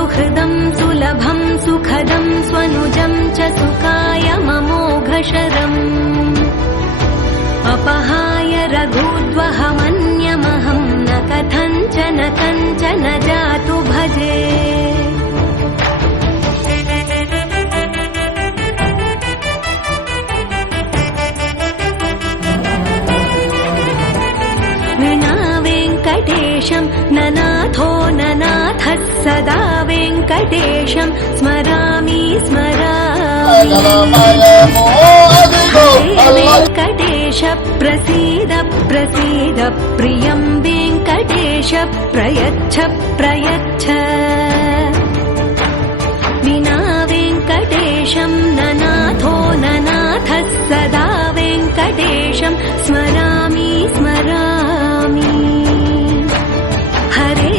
सुहृदं सुलभं सुखदं स्वनुजं च सुखायममोघशरम् अपहाय रघुद्वहमन्यमहं न कथञ्चन जातु भजे। वेङ्कटेशं ननाथो ननाथः सदा वेङ्कटेशं स्मरामि वेङ्कटेश प्रसीद प्रसीद प्रियं वेङ्कटेश प्रयच्छ